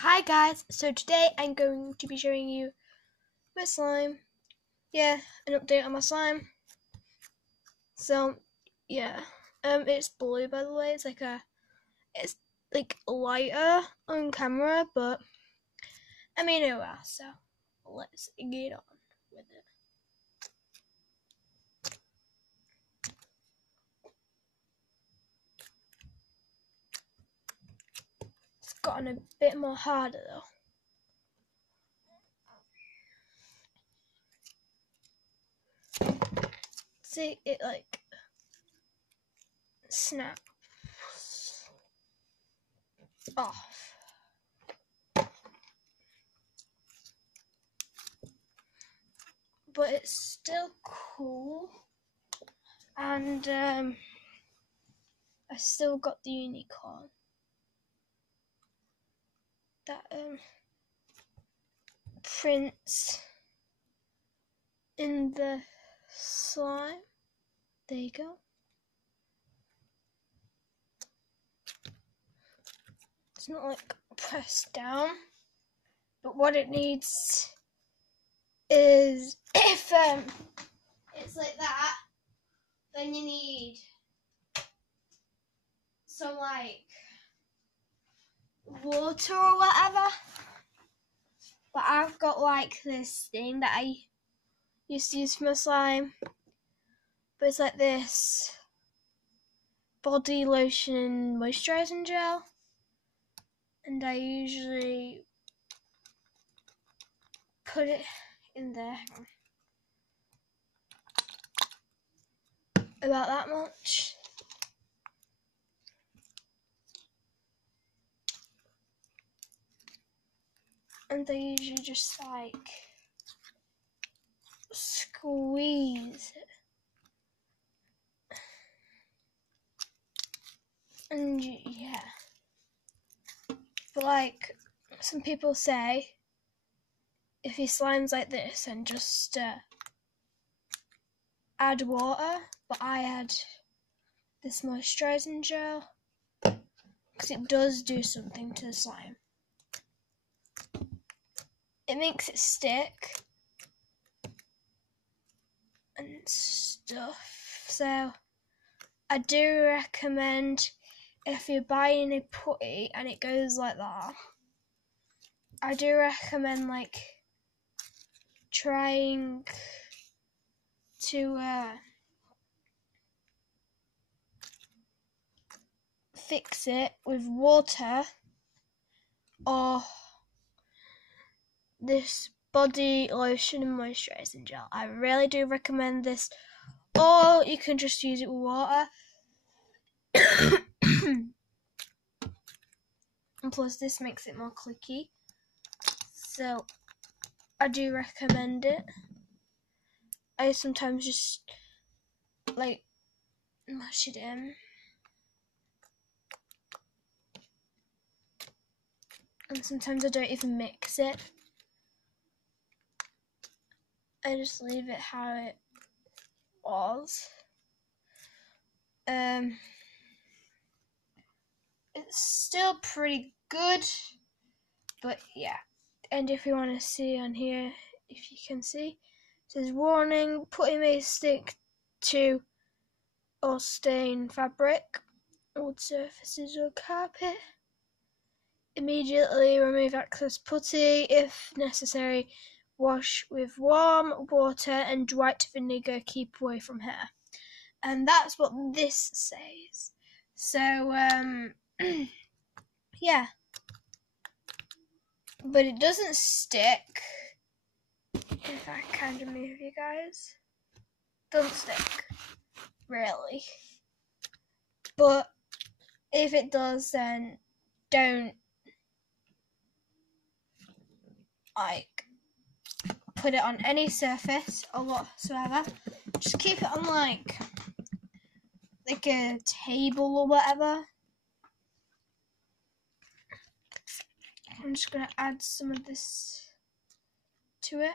Hi guys, so today I'm going to be showing you my slime. Yeah, an update on my slime. So yeah, it's blue by the way. It's like lighter on camera, but I mean oh well. So let's get on with it. It's gotten a bit more harder though. See, it like snaps off. But it's still cool, and I still got the unicorn that prints in the slime. There you go. It's not like pressed down, but what it needs is if it's like that, then you need some like water or whatever. But I've got like this thing that I used to use for my slime, but it's like this body lotion and moisturising gel, and I usually put it in there about that much. And they usually just like squeeze it. And yeah. But like some people say, if your slime's like this, then just add water. But I add this moisturising gel because it does do something to the slime. It makes it stick and stuff. So I do recommend, if you're buying a putty and it goes like that, I do recommend like trying to fix it with water or this body lotion and moisturising gel. I really do recommend this, or you can just use it with water. And plus this makes it more clicky, so I do recommend it. I sometimes just like mash it in, and sometimes I don't even mix it. I just leave it how it was. It's still pretty good, but yeah. And if you want to see on here, if you can see, it says warning, putty may stick to or stain fabric, wood surfaces or carpet. Immediately remove excess putty. If necessary, wash with warm water and white vinegar. Keep away from hair. And that's what this says. So yeah, but it doesn't stick. If I kind of move you guys, doesn't stick really. But if it does, then don't like put it on any surface or whatsoever. Just keep it on like a table or whatever. I'm just gonna add some of this to it.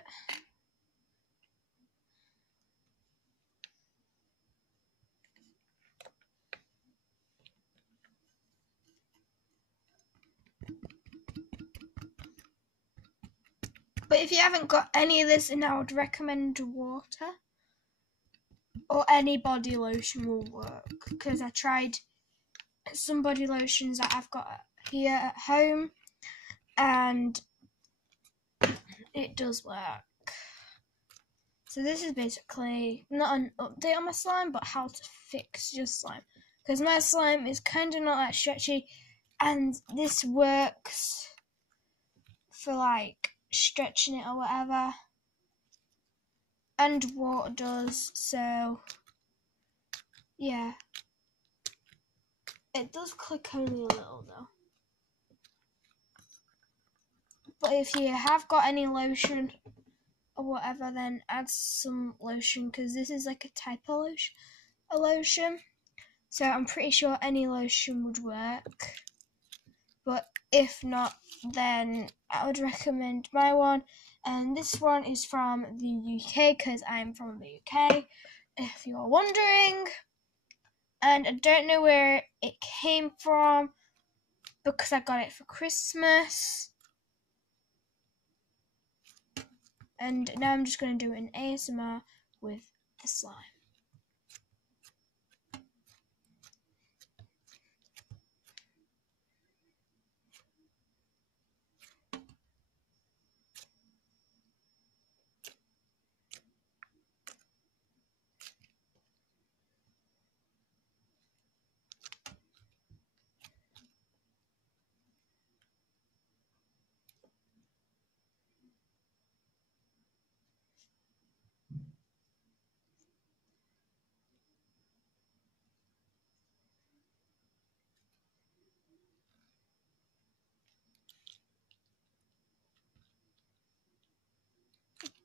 But if you haven't got any of this, then I would recommend water or any body lotion will work, because I tried some body lotions that I've got here at home and it does work. So this is basically not an update on my slime, but how to fix your slime, because my slime is kind of not that stretchy, and this works for like stretching it or whatever, and water does. So yeah, it does click only a little though. But if you have got any lotion or whatever, then add some lotion, because this is like a type of lotion. So I'm pretty sure any lotion would work. But if not, then I would recommend my one. And this one is from the UK, because I'm from the UK, if you're wondering. And I don't know where it came from, because I got it for Christmas. And now I'm just going to do an ASMR with the slime.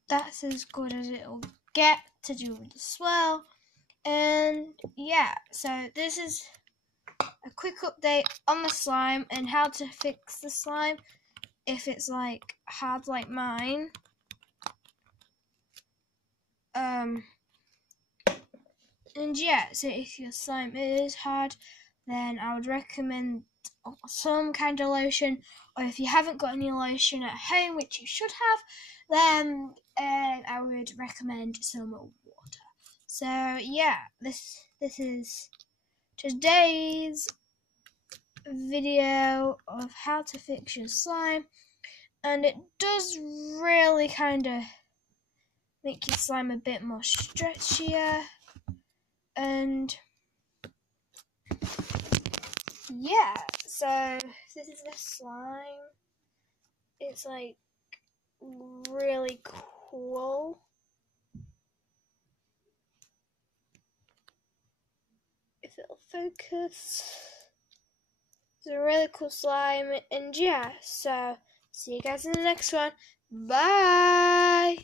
That's as good as it'll get to do with the swirl. And yeah, so this is a quick update on the slime and how to fix the slime if it's like hard like mine. And yeah, so if your slime is hard, then I would recommend some kind of lotion, or if you haven't got any lotion at home, which you should have, then I would recommend some water. So yeah, this is today's video of how to fix your slime, and it does really kind of make your slime a bit more stretchier. And yeah, so this is the slime. It's like really cool. If it'll focus. It's a really cool slime, and yeah, so see you guys in the next one. Bye!